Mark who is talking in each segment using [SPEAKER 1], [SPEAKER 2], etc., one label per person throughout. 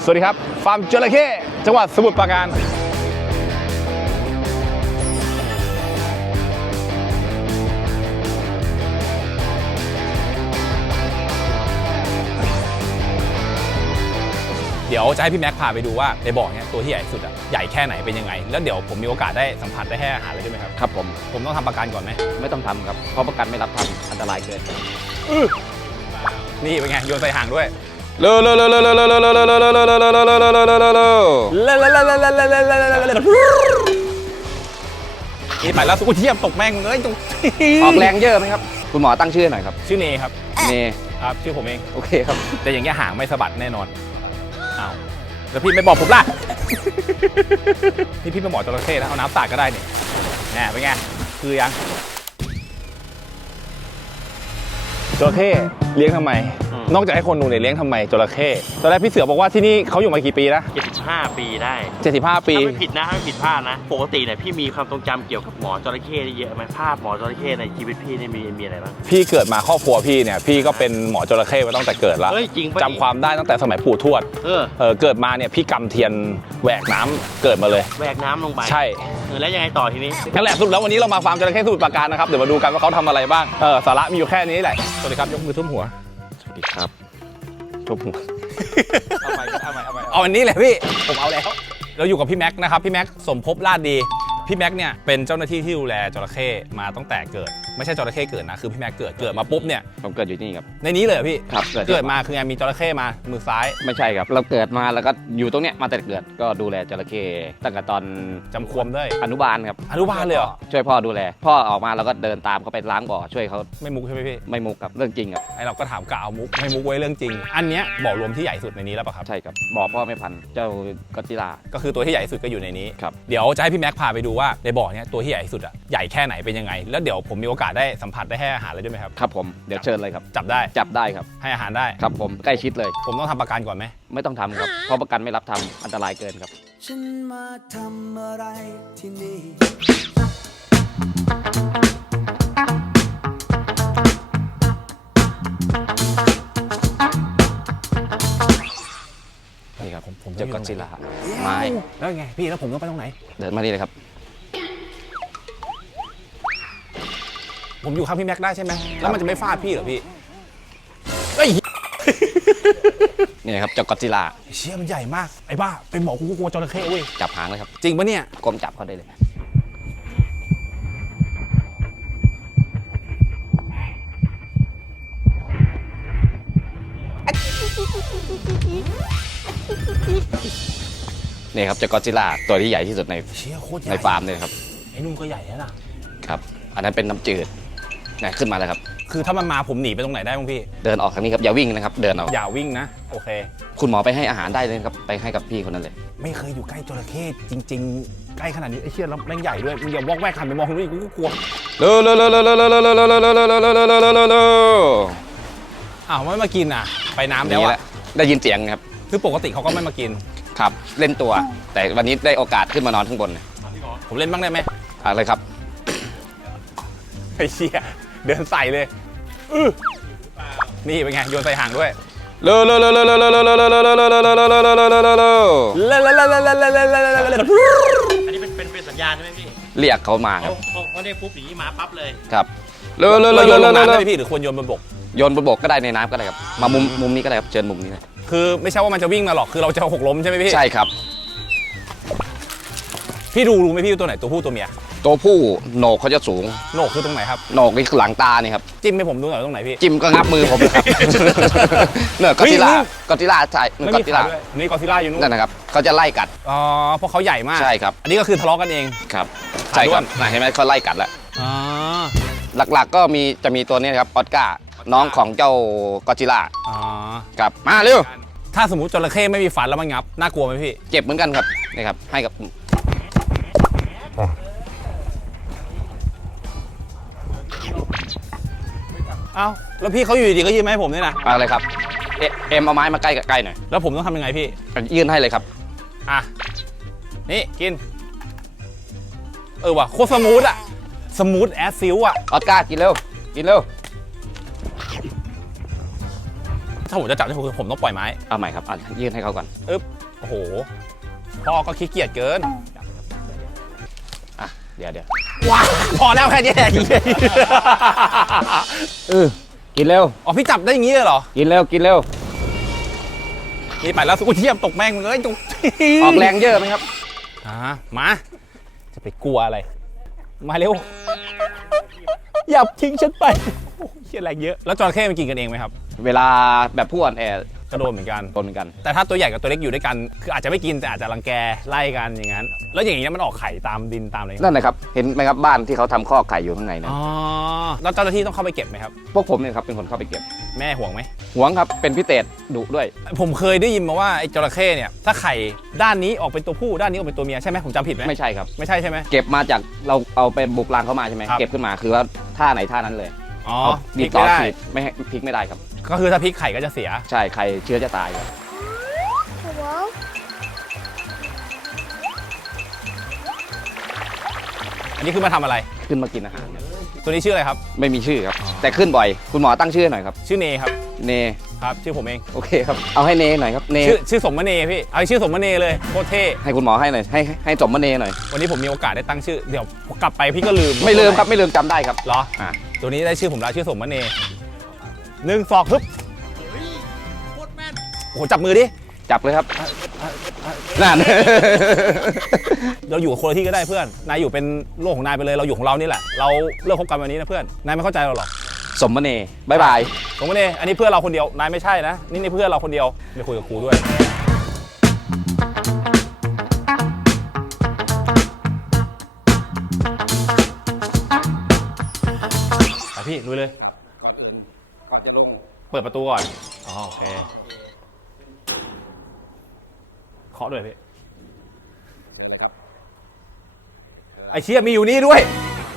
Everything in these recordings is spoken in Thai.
[SPEAKER 1] สวัสดีครับฟาร์มจระเข้จังหวัดสมุทรปราการเดี๋ยวจะให้พี่แม็กพาไปดูว่าในบ่อเนี้ยตัวที่ใหญ่สุดอะใหญ่แค่ไหนเป็นยังไงแล้วเดี๋ยวผมมีโอกาสได้สัมผัสได้ให้อาหารเลยใช่ไหมครับ
[SPEAKER 2] ครับ
[SPEAKER 1] ผมต้องทำประกันก่อนไหม
[SPEAKER 2] ไม่ต้องทำครับเพราะประกันไม่รับทำอันตรายเกิน
[SPEAKER 1] นี่เป็นไงโยนใส่ห่างด้วยนี่ไปแล้วสุดเทียมตกแม่งเลย
[SPEAKER 2] ออกแรงเยอะไหมครับคุณหมอตั้งชื่อหน่อยครับ
[SPEAKER 1] ชื่อเนครับ
[SPEAKER 2] เน
[SPEAKER 1] ครับชื่อผมเอง
[SPEAKER 2] โอเคครับ
[SPEAKER 1] แต่อย่างเงี้ยห่างไม่สะบัดแน่นอนอ้าวแล้วพี่ไม่บอกผมล่ะนี่พี่เป็นหมอจระเข้นะเอาน้ำสาดก็ได้เนี่ยแหมเป็นไงคือยังจระเข้เลี้ยงทำไมนอกจากให้คนดูเนี่ยเลี้ยงทำไมจระเข้ตอนแรกพี่เสือบอกว่าที่นี่เขาอยู่มากี่ปีนะ
[SPEAKER 3] 75 ปีได้
[SPEAKER 1] 75 ปี
[SPEAKER 3] ถ้าไม่ผิดนะถ้าไม่ผิดพลาดนะปกติเนี่ยพี่มีความทรงจำเกี่ยวกับหมอจระเข้เยอะไหมภาพหมอจระเข้ในชีวิตพี่นี่มีอะไรบ้าง
[SPEAKER 1] พี่เกิดมาครอบครัวพี่เนี่ยพี่ก็เป็นหมอจระเข้มาตั้งแต่เกิดแล้ว
[SPEAKER 3] จริง
[SPEAKER 1] จำความได้ตั้งแต่สมัยปู่ทวดเกิดมาเนี่ยพี่กำเทียนแหวกน้ำเกิดมาเลย
[SPEAKER 3] แหวกน้ำลงไป
[SPEAKER 1] ใช่
[SPEAKER 3] แล้วยังไงต่อทีนี้
[SPEAKER 1] นั่นแหละสุดแล้ววันนี้เรามาฟาร์มจระเข้สมุทรปราการนะครับเดี๋ยวมาดูกันว่าเขาทำอะไรบ้างสาระมีอยู่แค่นี้แหละสวัสดีครับยกมือทุ่มหัว
[SPEAKER 2] สวัสดีครับทุบหัว
[SPEAKER 1] เอาอันนี้แหละพี่ผมเอาแล้วเราอยู่กับพี่แม็กนะครับพี่แม็กสมภพลาดดีพี่แม็กเนี่ยเป็นเจ้าหน้าที่ที่ดูแลจระเข้มาตั้งแต่เกิดไม่ใช่จระเข้เกิดนะคือพี่แม็กเกิดมาปุ๊บเนี่ย
[SPEAKER 2] ผมเกิดอยู่นี่ครับ
[SPEAKER 1] ในนี้เลยพี่
[SPEAKER 2] ครับ
[SPEAKER 1] เกิดมาคือไงมีจระเข้มามือซ้าย
[SPEAKER 2] ไม่ใช่ครับเราเกิดมาแล้วก็อยู่ตรงเนี้ยมาแต่เกิดก็ดูแลจระเข้ตั้งแต่ตอน
[SPEAKER 1] จำความได้
[SPEAKER 2] อนุบาลครับ
[SPEAKER 1] อนุบาลเลยเหรอ
[SPEAKER 2] ช่วยพ่อดูแลพ่อออกมาแล้วก็เดินตามเขาไปล้างบ่อช่วยเขา
[SPEAKER 1] ไม่มุกใช่ไหมพี่
[SPEAKER 2] ไม่มุกครับเรื่องจริงครับ
[SPEAKER 1] ไอเราก็ถามกะเอามุกไม่มุกไว้เรื่องจริงอันเนี้ยบ่อรวมที่ใหญ่สุดในนี้แล้วป่ะครับ
[SPEAKER 2] ใช่ครับบ่อพ่อไม่พันเจ้ากอจิล่า
[SPEAKER 1] ก็คือตัวที่ใหญ่สุดก็อยู่ในนี้
[SPEAKER 2] ครับ
[SPEAKER 1] เดี๋ยวจะให้พี่แม็กพาไปดูว่าในบ่อเนี้ยตัวที่ใหญ่สุดอะใหญ่แค่ไหนเป็นยังไงแล้วเดี๋ยวผมมีโอกาสได้สัมผัสได้ให้อาหารเลยด้วยไหมครับ
[SPEAKER 2] ครับผมเดี๋ยวเชิญเลยครับ
[SPEAKER 1] จับได้
[SPEAKER 2] ครับ
[SPEAKER 1] ให้อาหารได้
[SPEAKER 2] ครับผมใกล้ชิดเลย
[SPEAKER 1] ผมต้องทำประกันก่อนไหม
[SPEAKER 2] ไม่ต้องทำครับเพราะประกันไม่รับทำอันตรายเกินครับ
[SPEAKER 4] ฉันมาทำอะไรที่นี่
[SPEAKER 2] นี่ครับผมเจอกอจิล่าไม้
[SPEAKER 1] แล้วไงพี่แล้วผมต้องไปตรงไหน
[SPEAKER 2] เดินมานี่เลยครับ
[SPEAKER 1] ผมอยู่ข้างพี่แม็กได้ใช่ไหมแล้วมันจะไม่ฟาดพี่เหรอพี่เฮ้ย
[SPEAKER 2] นี่ครับเจ้ากอจิล่า
[SPEAKER 1] เชี่ยมันใหญ่มากไอ้บ้าเป็นหมอกูกลัวจระเข้เว้ย
[SPEAKER 2] จับหางเลยครับ
[SPEAKER 1] จริงปะเนี่ย
[SPEAKER 2] กลมจับเขาได้เลยนี่ครับเจ้ากอจิล่าตัวที่ใหญ่ที่สุดในฟาร์มเลยครับ
[SPEAKER 1] ไอ้นุ่มก็ใหญ่แล้วนะครับ
[SPEAKER 2] อันนั้นเป็นน้ำจืดนะขึ้นมาแล้วครับ
[SPEAKER 1] คือถ้ามันมาผมหนีไปตรงไหนได้บ้างพี่
[SPEAKER 2] เดินออกทางนี้ครับอย่าวิ่งนะครับเดินออก
[SPEAKER 1] อย่าวิ่งนะโอเค
[SPEAKER 2] คุณหมอไปให้อาหารได้เลยครับไปให้กับพี่คนนั้นเลย
[SPEAKER 1] ไม่เคยอยู่ใกล้จระเข้จริงๆใกล้ขนาดนี้ไอ้เชี่ยแล้วแม่งใหญ่ด้วยมึงอย่าวอกแวกหันไปมองคนอื่นกูก็กลัวอ้าวไม่มากินอ่ะไปน้ำแล้วอ่ะ
[SPEAKER 2] ได้ยินเสียงครับ
[SPEAKER 1] คือปกติเขาก็ไม่มากิน
[SPEAKER 2] ครับเล่นตัวแต่วันนี้ได้โอกาสขึ้นมานอนข้างบน
[SPEAKER 1] ผมเล่นบ้างได้ไหม
[SPEAKER 2] อะไรครับ
[SPEAKER 1] ไอ้เชี่ยเดินใส่เลยนี่เป็นไงโยนใส่ห่างด้วย
[SPEAKER 3] อันนี้เป็นสัญญาณใช่ไหมพี่
[SPEAKER 2] เรียกเขามาครับ
[SPEAKER 3] เขาได้ปุ๊บอย่างนี้มาปั๊บเลย
[SPEAKER 2] ครับ
[SPEAKER 1] โยนลงน้ำได้ไหมพี่หรือควรโยนบนบก
[SPEAKER 2] โยนบนบกก็ได้ในน้ำก็ได้ครับมามุมนี้ก็ได้ครับเชิญมุมนี้เลย
[SPEAKER 1] คือไม่ใช่ว่ามันจะวิ่งมาหรอกคือเราจะหกล้มใช่ไหมพี่
[SPEAKER 2] ใช่ครับ
[SPEAKER 1] พี่รู้ไหมพี่ตัวไหนตัวผู้ตัวเมีย
[SPEAKER 2] ตัวผู้โหนกเขาจะสูง
[SPEAKER 1] โหนกคือตรงไหนครับ
[SPEAKER 2] โหนกนี่คือหลังตานี่ครับ
[SPEAKER 1] จิ้มให้ผมดูหน่อยตรงไหนพี่
[SPEAKER 2] จิ้มก็งับมือผมครับเนี่ยกอจิล่าใช่
[SPEAKER 1] ไม่มีขาด้วยนี่กอจิล่าอยู่นู่น
[SPEAKER 2] นั่นนะครับเขาจะไล่กัด
[SPEAKER 1] อ๋อเพราะเขาใหญ่มาก
[SPEAKER 2] ใช่ครับ
[SPEAKER 1] อันนี้ก็คือทะเลาะกันเอง
[SPEAKER 2] ครับใช่ครับเห็นไหมเขาไล่กัดแล้วหลักๆก็จะมีตัวนี้ครับออสการ์น้องของเจ้ากอจิล่าครับมาเร็ว
[SPEAKER 1] ถ้าสมมติจระเข้ไม่มีฟันแล้วมันงับน่ากลัวไหมพี่
[SPEAKER 2] เจ็บเหมือนกันครับนี่ครับให้กับ
[SPEAKER 1] เอ้าแล้วพี่เขาอยู่ดีก็ยื่นมาให้ผมเนี่ยนะ
[SPEAKER 2] อะไรครับเอ็มเอาไม้มาใกล้หน่อย
[SPEAKER 1] แล้วผมต้องทำยังไงพี่
[SPEAKER 2] ยื่นให้เลยครับ
[SPEAKER 1] นี่กินว่ะโคตรสมูทอะสมูทแอสซิลอะ
[SPEAKER 2] ออสการ์กินเร็ว
[SPEAKER 1] ถ้าผมจะจับคือผมต้องปล่อยไม้
[SPEAKER 2] เอาใหม่ครับยื่นให้เขาก่อน
[SPEAKER 1] โอ้โหพ่อก็ขี้เกียจเกิน
[SPEAKER 2] อ่ะเดี๋ยว
[SPEAKER 1] ว้าพอแล้วแค่นี้แหละ
[SPEAKER 2] กินเร็ว
[SPEAKER 1] อ๋อพี่จับได้อย่างนี้เลยเหรอ
[SPEAKER 2] กินเร็วกินเร็ว
[SPEAKER 1] นี่ไปแล้วสุดเยี่ยมตกแม่งเลยจุก
[SPEAKER 2] ออกแรงเยอะไหมครับ
[SPEAKER 1] มาจะไปกลัวอะไรมาเร็วอย่าทิ้งฉันไปโอ้ยเชี่ยแรงเยอะแล้วจระเข้มันกินกันเองไหมครับ
[SPEAKER 2] เวลาแบบผู้อ่อนแอ
[SPEAKER 1] ก็โดนเหมือนกัน
[SPEAKER 2] โดนเหมือนกัน
[SPEAKER 1] แต่ถ้าตัวใหญ่กับตัวเล็กอยู่ด้วยกันคืออาจจะไม่กินแต่อาจจะรังแกไล่กันอย่างนั้นแล้วอย่างนี้มันออกไข่ตามดินตามอะไร
[SPEAKER 2] นั่นนะครับเห็นไหมครับบ้านที่เขาทำคอกไข่อยู่ข้างในนะ
[SPEAKER 1] อ๋อแล้วเจ้าหน้าที่ต้องเข้าไปเก็บไหมครับ
[SPEAKER 2] พวกผมเนี่ยครับเป็นคนเข้าไปเก็บ
[SPEAKER 1] แม่ห่วงไหม
[SPEAKER 2] หวงครับเป็นพิเศษดุด้วย
[SPEAKER 1] ผมเคยได้ยินมาว่าไอ้จระเข้เนี่ยถ้าไข่ด้านนี้ออกเป็นตัวผู้ด้านนี้ออกเป็นตัวเมียใช่ไหมผมจำผิดไหม
[SPEAKER 2] ไม่ใช่ครับ
[SPEAKER 1] ไม่ใช่ใช่ไหม
[SPEAKER 2] เก็บมาจากเราเอาไปบุกรังเขามาใช่ไหม
[SPEAKER 1] ครับ
[SPEAKER 2] เก็บขึ้นมาคือว่าท่าไหนท่านั้นเลย
[SPEAKER 1] อ๋อ
[SPEAKER 2] เอา
[SPEAKER 1] พ
[SPEAKER 2] ดี
[SPEAKER 1] ลิก
[SPEAKER 2] ต่อ
[SPEAKER 1] ไม่ได้
[SPEAKER 2] ขีดไม่ให้พลิกไม่ได้ครับ
[SPEAKER 1] ก็คือถ้าพลิกไข่ก็จะเสีย
[SPEAKER 2] ใช่ใครเชื้อจะตายครับ
[SPEAKER 1] อันนี้คือมาทำอะไร
[SPEAKER 2] ขึ้นมากินอาหารครับ
[SPEAKER 1] ตัวนี้ชื่ออะไรครับ
[SPEAKER 2] ไม่มีชื่อครับ
[SPEAKER 1] อ๋อ
[SPEAKER 2] แต่ขึ้นบ่อยคุณหมอตั้งชื่อให้หน่อยครับ
[SPEAKER 1] ชื่อเนครับ
[SPEAKER 2] เน
[SPEAKER 1] ครับชื่อผมเอง
[SPEAKER 2] โอเคครับเอาให้เนหน่อยครับเน
[SPEAKER 1] ชื่อสมมเนพี่เอาชื่อสมมเนเลยโคตรเท่
[SPEAKER 2] ให้คุณหมอให้หน่อยให้สมมาเนหน่อย
[SPEAKER 1] วันนี้ผมมีโอกาสได้ตั้งชื่อเดี๋ยวกลับไปพี่ก็ลืม
[SPEAKER 2] ไม่ลืมครับไม่ลืมจำได้ครับ
[SPEAKER 1] เหรอ
[SPEAKER 2] อ่ะ
[SPEAKER 1] ตัวนี้ได้ชื่อผมแล้วชื่อสมมเนหนึ่งสองฮึบโอ้โหจับมือดิ
[SPEAKER 2] จับเลยครับนั่น
[SPEAKER 1] เราอยู่กับคนละที่ก็ได้เพื่อนนายอยู่เป็นโลกของนายไปเลยเราอยู่ของเรานี่แหละเราเลิกคบกันวันนี้นะเพื่อนนายไม่เข้าใจเราหรอก
[SPEAKER 2] สมมาเนบายบาย
[SPEAKER 1] สมมเนอันนี้เพื่อนเราคนเดียวนายไม่ใช่นะนี่เพื่อนเราคนเดียวไปคุยกับครูด้วยไปพี่ลุยเลย
[SPEAKER 2] ก่อนจะลง
[SPEAKER 1] เปิดประตูก่อนอ๋อโอเคเคาะด้วยพี่ไอเชี่ยมีอยู่นี่ด้วย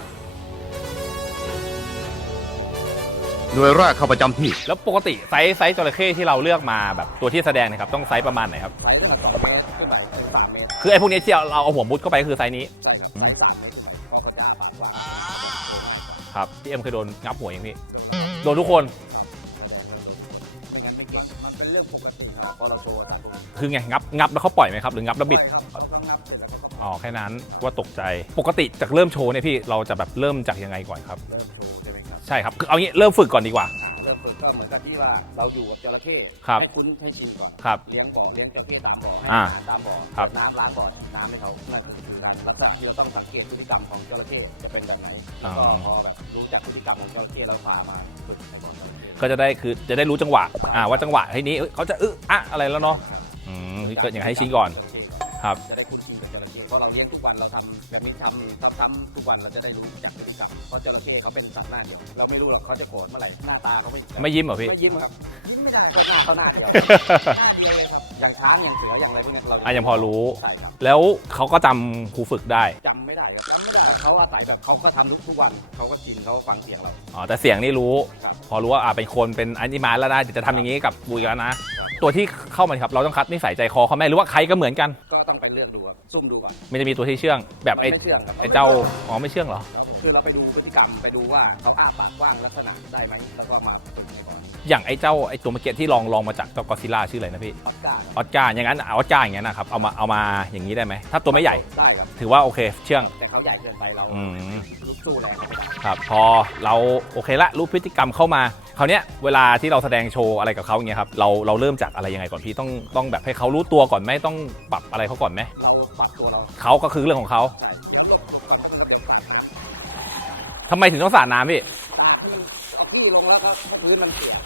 [SPEAKER 5] หน่วยแรกเข้าประจำที่
[SPEAKER 1] แล้วปกติไซส์จระเข้ที่เราเลือกมาแบบตัวที่แสดงเนะครับต้องไซส์ประมาณไหนครับ
[SPEAKER 2] ไซส์ประมาณ2 เมตรขึ้นไป3 เมตร
[SPEAKER 1] คือไอ้พวกนี้ที่เราเอาหัวมุดเข้าไปคือไซส์นี้
[SPEAKER 2] ใช่ครับ3 เมตรขึ้นไปเพราะเขาจะปากกว้าง
[SPEAKER 1] ครับพี่เอ็มเคยโดนงับหัวยังพี่โดนทุกคน
[SPEAKER 2] ไม่งั้นมันเป็นเรื่องปกติครับพอเราโชว์ตามตรงนี้
[SPEAKER 1] คือไงงับแล้วเขาปล่อยไหมครับหรืองับแล้วบิด
[SPEAKER 2] ครับเขาต้องนับเสร็จแล้วเขาก็
[SPEAKER 1] อ๋อแค่นั้นว่าตกใจปกติจากเริ่มโชว์เนี่ยพี่เราจะแบบเริ่มจากยังไงก่อนครับ
[SPEAKER 2] เริ่มโชว์ใช่ไหมครับ
[SPEAKER 1] ใช่ครับคือเอางี้เริ่มฝึกก่อนดีกว่า
[SPEAKER 2] เริ่มฝึกก็เหมือนกับที่ว่าเราอยู่กับจระเข้
[SPEAKER 1] ครับ
[SPEAKER 2] ให้คุ้นให้ชินก่อน
[SPEAKER 1] ครับ
[SPEAKER 2] เลี้ยงบ่อเลี้ยงจระเข้ตามบ่อให้
[SPEAKER 1] อ่า
[SPEAKER 2] อาหารตามบ่อ
[SPEAKER 1] ครับ
[SPEAKER 2] น้ำล้างบ่อน้ำให้เขานั่นก็คือการลักษณะที่เราต้องสังเกตพฤติกรรมของจระเข้จะเป็นแบบไหนแล้วก็พอแบบรู้จักพฤติกรรมของจระเข้แล้วพามาฝึกในบ่อจระเข้
[SPEAKER 1] ก็จะได้รู้จังหวะว่าจังหวะที่นี้เขาจะอะไรแล้วเนาะเกิดอย่างให้ชินก่อน ครับ
[SPEAKER 2] จะได้คุ้นชินกับจระเข้เพราะเราเลี้ยงทุกวันเราทำแบบนี้ทำซ้ำๆทุกวันเราจะได้รู้จักพฤติกรรมเพราะจระเข้เขาเป็นสัตว์หน้าเดียว เราไม่รู้หรอกเขาจะโกรธเมื่อไหร่หน้าตาเขาไม่
[SPEAKER 1] ไม่ยิ้มเหรอพี่
[SPEAKER 2] ไม่ยิ้มครับยิ้มไม่ได้ก็หน้าเขาหน้าเดียว หน้าเดียวเลยครับอย่างช้างอย่างเสืออย่างอะไรพวกนี้เรา
[SPEAKER 1] ยังพอรู้
[SPEAKER 2] ใช่ครับ
[SPEAKER 1] แล้วเขาก็จำครูฝึกได้
[SPEAKER 2] จำไม่ได้ครับจำไม่ได้เขาอาศัยแบบเขาก็ทำทุกวันเขาก็ชินเขาก็ฟังเสียงเรา
[SPEAKER 1] อ๋อแต่เสียงนี่รู้
[SPEAKER 2] ครับ
[SPEAKER 1] พอรู้ว่าเป็นคนเป็นอันนี้มาแล้วนะเดี๋ยวจะทำอย่างนี้กับบุยแล้วนะ ตัวที่เข้ามาครับเราต้องคัดนิสัยใจคอเขาไหมหรือว่าใครก็เหมือนกัน
[SPEAKER 2] ก็ต้องไปเลือกดูครับซุ่มดูก่อน
[SPEAKER 1] มันจะมีตัวที่เชื่องแบบ
[SPEAKER 2] มัน
[SPEAKER 1] ไอ้
[SPEAKER 2] ไม่เชื่องครับ
[SPEAKER 1] ไอ้เจ้าอ๋อไม่เชื่องเหรอ
[SPEAKER 2] คือเราไปดูพฤติกรรมไปดูว่าเขาอ้าปากกว้างลักษณะได้ไหมแล้วก็มาฝึกไปก่อน
[SPEAKER 1] อย่างไอ้ตัวเมื่อกี้ที่ลองมาจากเจ้ากอซิล่าชื่ออะไรนะพี่
[SPEAKER 2] ออสการ์
[SPEAKER 1] ออสการ์อย่างนั้นออสการ์อย่างนั้นนะครับเอามาอย่างนี้ได้ไหมถ้าตัวไม่ใหญ่
[SPEAKER 2] ได้ครับ
[SPEAKER 1] ถือว่าโอเคเชื่อง
[SPEAKER 2] แต่เขาใหญ่เกินไปเรา
[SPEAKER 1] อืม
[SPEAKER 2] ลุกสู้แรงเขาไม่ได้
[SPEAKER 1] ครับพอเราโอเคละรู้พฤติกรรมเข้ามาคราวเนี้ยเวลาที่เราแสดงโชว์อะไรกับเขาอย่างเงี้ยครับเราเริ่มจากอะไรยังไงก่อนพี่ต้องแบบให้เขารู้ตัวก่อนไหมต้องปรับอะไรเขาก่อนไหม
[SPEAKER 2] เราปรับตัวเรา
[SPEAKER 1] เขาก็คือเรื่องของเขา
[SPEAKER 2] ใช่เราลดความต้องการต่าง
[SPEAKER 1] ทำไมถึงต้องสาดน้ำพี่
[SPEAKER 2] ๆเอาพี่ลงแล้วครับเพราะพื้นมันเสีย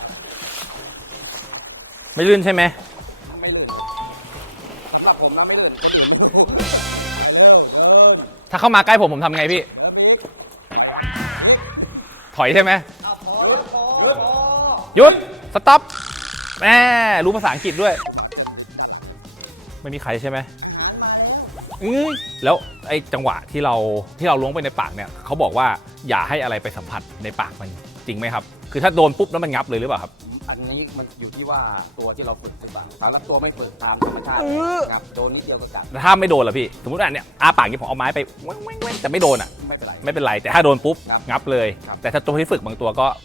[SPEAKER 1] ไม่ลื่นใช่ไหม
[SPEAKER 2] ไม่ลื่นสำหรับผมนะไม่ลื่นคนอื่นก็ผม
[SPEAKER 1] ถ้าเข้ามาใกล้ผมทำไงพี่ถอยใช่ไหมหยุดสต็อปแหมรู้ภาษาอังกฤษด้วย ไม่มีใครใช่ไหมแล้วไอ้จังหวะที่เราล้วงไปในปากเนี่ยเขาบอกว่าอย่าให้อะไรไปสัมผัสในปากมันจริงไหมครับคือถ้าโดนปุ๊บแล้วมันงับเลยหรือเปล่าครับ
[SPEAKER 2] อันนี้มันอยู่ที่ว่าตัวที่เราฝึกหรือเปล่าสำหรับตัวไม่ฝึกตามธรรมชาติครับโดนนิดเดียวก็กัด
[SPEAKER 1] ถ้าไม่โดนล่ะพี่สมมติว่าเนี่ยปากนี่ผมเอาไม้ไปแว้งแต่ไม่โดนอ่ะ
[SPEAKER 2] ไม่เป็นไร
[SPEAKER 1] ไม่เป็นไรแต่ถ้าโดนปุ๊บ
[SPEAKER 2] ครับ
[SPEAKER 1] งับเลย
[SPEAKER 2] ครับ
[SPEAKER 1] แต่ถ้าตัวที่ฝึกบางตัวก็
[SPEAKER 2] ไม่เป็นไรครับ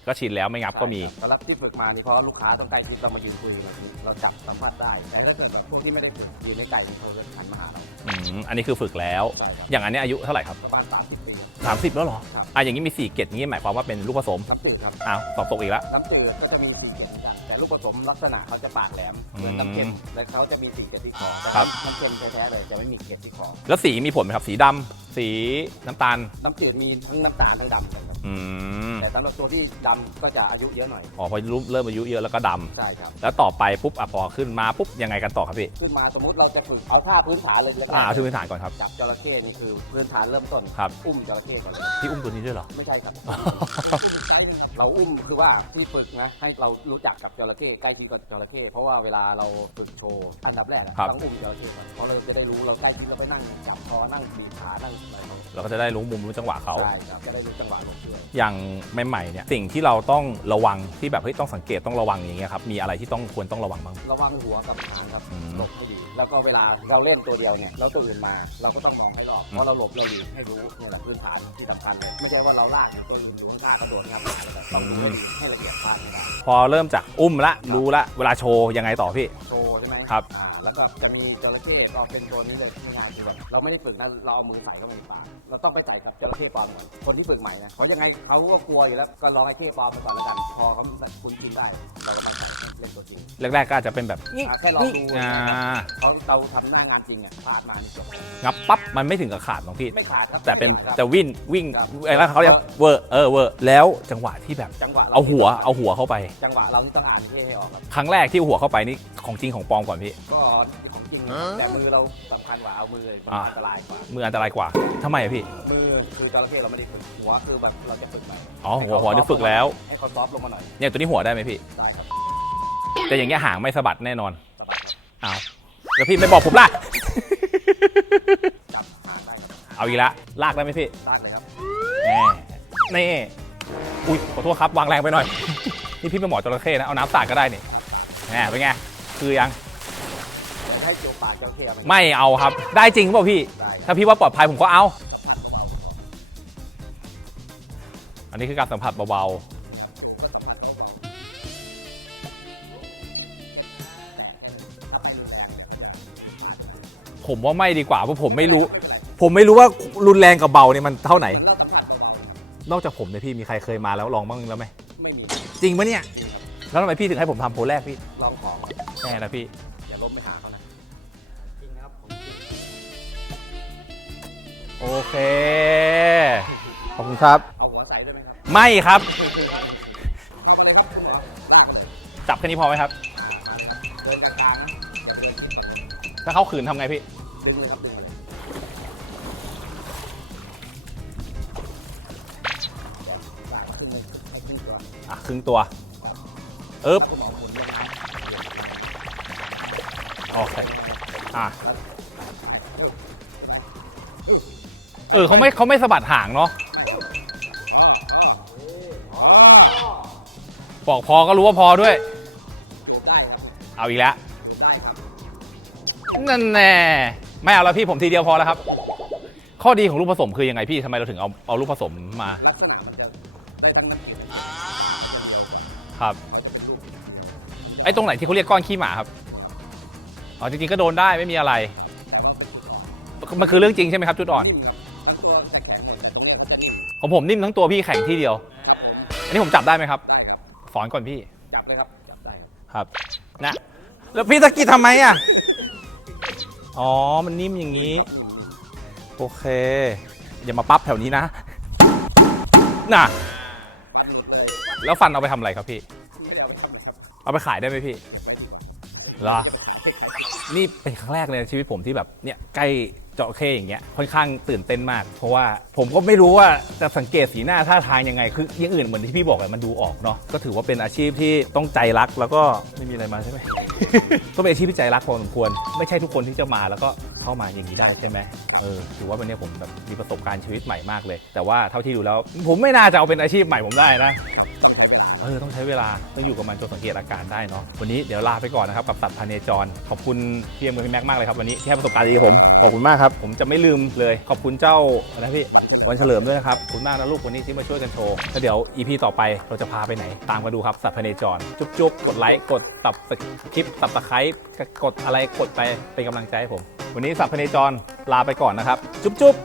[SPEAKER 1] ก็ชินแล้วไม่งับก็มี
[SPEAKER 2] สำหรับที่ฝึกมานี่เพราะลูกค้าต้องใกล้ชิดเรามายืนคุยแบบนี้เราจับสัมผัสได้แต่ถ้าเกิดแบบพวกที่ไม่ได้ฝึกยืนในไกลนี่เขาจะหันมาหาเรา
[SPEAKER 1] อันนี้คือฝึกแล้ว
[SPEAKER 2] ใช่ครับ
[SPEAKER 1] อย่างอันนี้อายุเท่าไหร่ครับ
[SPEAKER 2] ประมาณ30 ปี
[SPEAKER 1] 30แล้วเหรอ
[SPEAKER 2] ครับ
[SPEAKER 1] อย่างนี้มี4เกรดนี้หมายความว่าเป็นลูกผสม
[SPEAKER 2] น้ำจืดครับ
[SPEAKER 1] อ้าวสอบตกอีกแล้ว
[SPEAKER 2] น้ำจืดก็จะมี4เกล็ดเหมือนกันแต่ลูกผสมลักษณะเขาจะปากแหลมเหมือนน้ำเค็มและเขาจะมี4เกล็ดที่คอแต่
[SPEAKER 1] ครับ
[SPEAKER 2] น้ำเค็มแท้ๆเลยจะไม่มีเกล็ดที่คอ
[SPEAKER 1] แล้วสีมีผลไหมครับสีดำสีน้ำตาล
[SPEAKER 2] น้ำจืดมีทั้งน้ำตาลทั้งดำเลยครับ
[SPEAKER 1] อืม
[SPEAKER 2] แต่สำหรับตัวที่ดำก็จะอายุเยอะหน่อย
[SPEAKER 1] พอเริ่มอายุเยอะแล้วก็ดำ
[SPEAKER 2] ใช่ครับ
[SPEAKER 1] แล้วต่อไปปุ๊บพอขึ้นมาปุ๊บยังไงกันต่อครับพี่
[SPEAKER 2] ขึ้นมาสมมติเราจะฝึกเอาท่าพื้นฐานเลยแล้วก็
[SPEAKER 1] เอาที่พื้นฐานก่อนครับ
[SPEAKER 2] จับจระเข้นี่คือพื้นฐานเริ่มต้น
[SPEAKER 1] ครับ
[SPEAKER 2] อุ้มจระเข้ก่อนเลย
[SPEAKER 1] พี่อุ้มตัวนี้ด้วยเหรอ
[SPEAKER 2] ไม่ใช่ครับ เราอุ้มคือว่าที่ฝึกนะให้เรารู้จักกับจระเข้ใกล้ชิดกับจระเข้เพราะว่าเวลาเราฝึกโชว์อันดับแรกอะ
[SPEAKER 1] ครับ
[SPEAKER 2] ต้องอุ้มจระเข้ก่อนเพราะเราจะได้รู้เราใกล้ชิดเราไปนั่งจับคอนั่งบีบขานั่งอะไรเขา
[SPEAKER 1] เราก็จะได้รู้มุมรู้จังหวะเขา
[SPEAKER 2] ใช่ครับจะได้รู้จังหวะลงเชือก
[SPEAKER 1] อย่างใหม่ๆเนี่ยสิ่งที่เราต้องระวังที่แบบเฮ้ยต้องสังเกตต้องระวังอย่างเงี้ยครับมีอะไรที่ควรต้องระวังบ้าง
[SPEAKER 2] ระวังหัวกับหางครับ
[SPEAKER 1] อืม
[SPEAKER 2] หลบให้ดีแล้วก็เวลาเราเล่นตัวเดียวเนี่ยแล้วตัวอื่นมาเราก็ต้องมองให้รอบเพราะเราหลบเราหลีกให้รู้เนี่ยแหละพื้นฐานที่สำคัญเลยไม่ใช่ว่าเราลากอยู่ตัวอื่นอยู่ข้างๆกระโดดงับอะไรแบบต้องดูให้ละเอียดพลาดไม่ได้
[SPEAKER 1] พอเริ่มจากอุ้มละรู้ละเวลาโชว์ยังไงต่อพี่
[SPEAKER 2] โชว์ใช่ไหม
[SPEAKER 1] ครับ
[SPEAKER 2] แล้วก็จะมีจระเข้ก็เป็นตัวนี้เลยที่งานคือแบบเราไม่ได้ฝึกนะเราเอามือใส่เข้าไปในปากเราต้องไปใส่กับจระเข้ปลอมก่อนคนที่ฝึกใหม่นะเพราะยังไงเขาก็กลัวอยู่แล้วก็ลองไอ้เข้ปลอมไปก่อนแล้วกันพอเขาคุ้นชินได้เราก็มาใส่เล่นตัวจริง
[SPEAKER 1] แรกๆก็อาจจะเป็นแบบ
[SPEAKER 2] แค่ลองดู
[SPEAKER 1] อ่า
[SPEAKER 2] เขาเราทำหน้างานจริงอ่ะพลาดมานี่จบ
[SPEAKER 1] งับปั๊บมันไม่ถึงกับขาดของพี่
[SPEAKER 2] ไม่ขาดครับ
[SPEAKER 1] แต่เป็น
[SPEAKER 2] ครับ
[SPEAKER 1] แต่วิ่ง
[SPEAKER 2] ครับ
[SPEAKER 1] อะไรเขาเรียกเวอร์แล้วจังหวะที่แบบ
[SPEAKER 2] จังหวะ
[SPEAKER 1] เอาหัวเข้าไป
[SPEAKER 2] จังหวะเราต้องอ่านเข้ให้ออกครับ
[SPEAKER 1] ครั้งแรกที่หัวเข้าไปนี่ของจริงของปลอมก่อนพี่
[SPEAKER 2] ก็ของจริงแต่มือเราสำคัญกว่าเอามือเลยมัน
[SPEAKER 1] อ่า
[SPEAKER 2] อันตรายกว่า
[SPEAKER 1] มืออันตรายกว่าทำไมอะพี่
[SPEAKER 2] มือคือจระเข้เราไม่ได้ฝึกหัวคือแบบเราจะฝึกใหม่
[SPEAKER 1] อ๋อหัวนี่ฝึกแล้ว
[SPEAKER 2] ให้เขาซอฟต์ลงมาหน่อย
[SPEAKER 1] เนี่ยตัวนี้หัวได้ไหมพี่
[SPEAKER 2] ได้ครับ
[SPEAKER 1] แต่อย่างเงี้ยหางไม่สะบัดแน่นอน
[SPEAKER 2] สบายครับ
[SPEAKER 1] อ้าวแล้วพี่ไม่บอกผมล่ะ
[SPEAKER 2] จับหางได้ครับ
[SPEAKER 1] เอาอีกละลากได้ไหมพี่
[SPEAKER 2] ได้เลยครับ
[SPEAKER 1] นี่อุ้ยขอโทษครับวางแรงไปหน่อย นี่พี่เป็นหมอจระเข้นะเอาน้ำสาดก็ได้นี่แหมเป็นไงคือยัง
[SPEAKER 2] ให้จูบปากจระเข้เอาไหม
[SPEAKER 1] ไม่เอาครับ ได้จริงเปล่าพี่
[SPEAKER 2] ได้
[SPEAKER 1] ถ้าพี่ว่าปลอดภัยผมก็เอา อันนี้คือการสัมผัสเบาๆผมว่าไม่ดีกว่าเพราะผมไม่รู้ว่ารุนแรงกับเบาเนี่ยมันเท่าไหน นอกจากผมเนี่ยพี่มีใครเคยมาแล้วลองบ้างแล้วไหม
[SPEAKER 2] ไม่มี
[SPEAKER 1] จริงปะเนี่ย แล้วทำไมพี่ถึงให้ผมทำโพลแรกพี่
[SPEAKER 2] ลองของ
[SPEAKER 1] แน่นะพี่
[SPEAKER 2] อย่าล้มไปหาเขานะจริงนะครับผมจริง
[SPEAKER 1] โอเค ขอบคุณครับ
[SPEAKER 2] เอาหัวใส่ด้วยไหมครับ
[SPEAKER 1] ไม่ครับ จับแค่นี้พอไหมครับ
[SPEAKER 2] เดินกลางๆนะอย่าเดิน
[SPEAKER 1] ถ้าเขาขืนทำไงพี่
[SPEAKER 2] ดึงเลยครับดึงเลยสายขึ้นเลยให้ขึ้นก่อน
[SPEAKER 1] ครึ่งตัวอึ๊บ
[SPEAKER 2] คุณหมอหมุนลงมา
[SPEAKER 1] โอเคเขาไม่สะบัดหางเนาะบอกพอก็รู้ว่าพอด้วย เอาอีกแล้วนั่นแน่ไม่เอาแล้วพี่ผมทีเดียวพอแล้วครับ ข้อดีของลูกผสมคือยังไงพี่ทำไมเราถึงเอาลูกผสมมา
[SPEAKER 2] ลักษณะมันจะได้ทั้งนั้น
[SPEAKER 1] ครับไอ้ตรงไหนที่เขาเรียกก้อนขี้หมาครับอ๋อจริงๆก็โดนได้ไม่มีอะไรมันคือเรื่องจริงใช่ไหมครับจุดอ่อน
[SPEAKER 2] แล้วตัวแข็งๆแต่ตรงนี้ก็จะนิ่ม
[SPEAKER 1] ของผมนิ่มทั้งตัวพี่แข็งที่เดียว อันนี้ผมจับได้ไหมครับ
[SPEAKER 2] ได้ครับ
[SPEAKER 1] สอนก่อนพี่
[SPEAKER 2] จับเลยครับจับได้ครับ
[SPEAKER 1] ครับนะแล้วพี่ตะกี้ทำไมอ่ะอ๋อมันนิ่มอย่างนี้โอเคอย่ามาปั๊บแถวนี้นะน่ะแล้วฟันเอาไปทำอะไรครับพี่เอาไปขายได้ไหมพี่เหรอนี่เป็นครั้งแรกเลยในชีวิตผมที่แบบเนี่ยใกล้จระเข้อย่างเงี้ยค่อนข้างตื่นเต้นมาก เพราะว่าผมก็ไม่รู้ว่าจะสังเกตสีหน้าท่าทางยังไงคืออย่างอื่นเหมือนที่พี่บอกเลยมันดูออกเนาะก็ถือว่าเป็นอาชีพที่ต้องใจรักแล้วก็ไม่มีอะไรมาใช่ไหม ต้องเป็นอาชีพที่ใจรักพอสมควรไม่ใช่ทุกคนที่จะมาแล้วก็เข้ามาอย่างนี้ได้ใช่ไหมถือว่าวันนี้ผมแบบมีประสบการณ์ชีวิตใหม่มากเลย แต่ว่าเท่าที่ดูแล้วผมไม่น่าจะเอาเป็นอาชีพใหม่ผมได้นะต้องใช้เวลาต้องอยู่กับมันจนสังเกตอาการได้เนาะวันนี้เดี๋ยวลาไปก่อนนะครับกับสัตว์พเนจรขอบคุณพี่เอ็มกับพี่แม็กมากเลยครับวันนี้ที่ให้ประสบการณ์ดีกับผมขอบคุณมากครับผมจะไม่ลืมเลยขอบคุณเจ้าอะไรพี่วันเฉลิมด้วยนะครับขอบคุณมากนะลูกวันนี้ที่มาช่วยกันโชว์แล้วเดี๋ยว EP ต่อไปเราจะพาไปไหนตามกันดูครับสัตว์พเนจรจุ๊บๆกดไลค์กดSubscribe กดอะไรกดไปเป็นกำลังใจให้ผมวันนี้สัตว์พเนจรลาไปก่อนนะครับจุ๊บ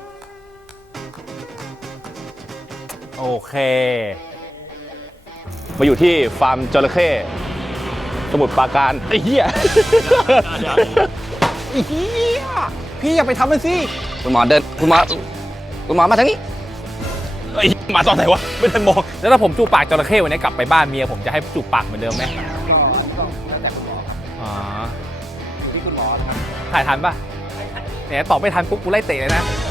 [SPEAKER 1] โอเคมาอยู่ที่ฟาร์มจระเข้สมุทรปราการไอ้เหี้ยไอ้เหี้ยพี่อย่าไปทำมันสิ
[SPEAKER 2] คุณหมอมาทางนี้
[SPEAKER 1] ไอ้มาตอนไหนวะไม่ทันมองแล้วถ้าผมจูบปากจระเข้วันนี้กลับไปบ้านเมียผมจะให้จูบปากเหมือนเดิมไหม
[SPEAKER 2] ก็แล้วแต่คุณหมอครับ
[SPEAKER 1] อ๋อ
[SPEAKER 2] อยู่ที่คุณหมอนะครับ
[SPEAKER 1] ถ่ายทันปะเนี่ยตอบไม่ทันปุ๊บกูไล่เตะเลยนะ